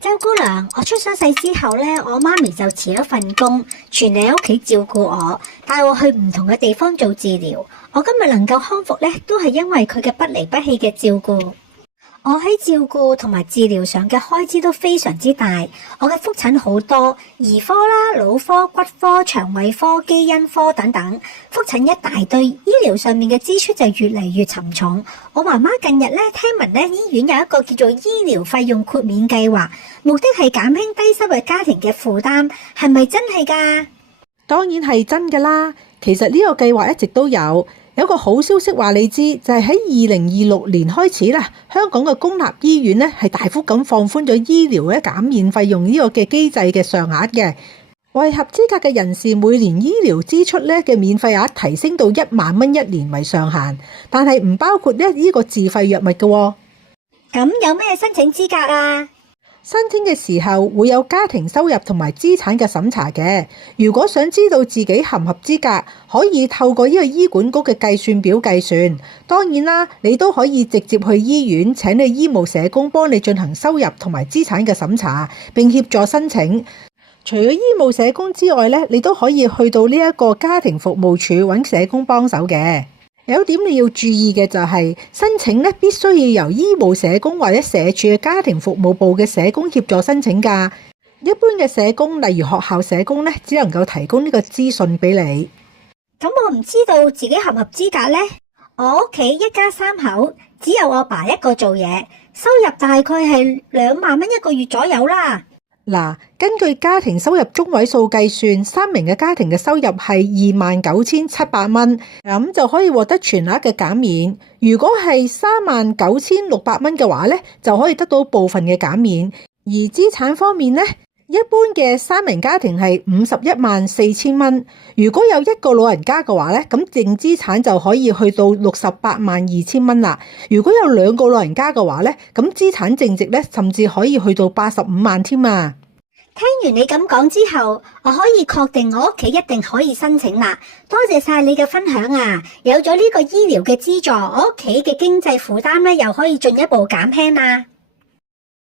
周姑娘，我出咗世之後呢，我媽咪就辭咗份工，全你喺屋企照顧我，帶我去唔同嘅地方做治療。我今日能夠康復呢，都係因為佢嘅不離不棄嘅照顧。我喺照顧同埋治療上嘅開支都非常之大，我嘅覆診好多，兒科啦、腦科、骨科、腸胃科、基因科等等，覆診一大堆，醫療上面嘅支出就越嚟越沉重。我媽媽近日咧聽聞咧醫院有一個叫做醫療費用豁免計劃，目的係減輕低收入家庭嘅負擔，係咪真係㗎？當然係真㗎啦，其實呢個計劃一直都有。有個好消息話你知，就係喺2026年開始啦，香港嘅公立醫院咧係大幅咁放寬咗醫療咧減免費用呢個嘅機制嘅上額嘅，為合資格嘅人士每年醫療支出咧嘅免費額提升到1萬蚊一年為上限，但係唔包括呢個自費藥物嘅喎。咁有咩申請資格啊？申請嘅時候會有家庭收入同埋資產嘅審查嘅。如果想知道自己合唔合資格，可以透過呢個醫管局嘅計算表計算。當然啦，你都可以直接去醫院請你醫務社工幫你進行收入同埋資產嘅審查，並協助申請。除咗醫務社工之外咧，你都可以去到呢一個家庭服務處揾社工幫手嘅。有點你要注意嘅就係申請咧，必須要由醫務社工或者社署嘅家庭服務部嘅社工協助申請㗎。一般嘅社工，例如學校社工咧，只能夠提供呢個資訊俾你。咁我唔知道自己合唔合資格呢？我屋企一家3口，只有我爸一個做嘢，收入大概係2萬蚊一個月左右啦。嗱，根據家庭收入中位數計算，3名嘅家庭嘅收入係29,700蚊，咁就可以獲得全額嘅減免。如果係39,600蚊嘅話咧，就可以得到部分嘅減免。而資產方面咧，一般嘅3名家庭係514000蚊。如果有1個老人家嘅話咧，咁淨資產就可以去到682000蚊啦。如果有2個老人家嘅話咧，咁資產淨值咧甚至可以去到85萬添啊！聽完你咁講之後，我可以確定我屋企一定可以申請啦。多謝晒你嘅分享啊！有咗呢個醫療嘅資助，我屋企嘅經濟負擔咧又可以進一步減輕啦。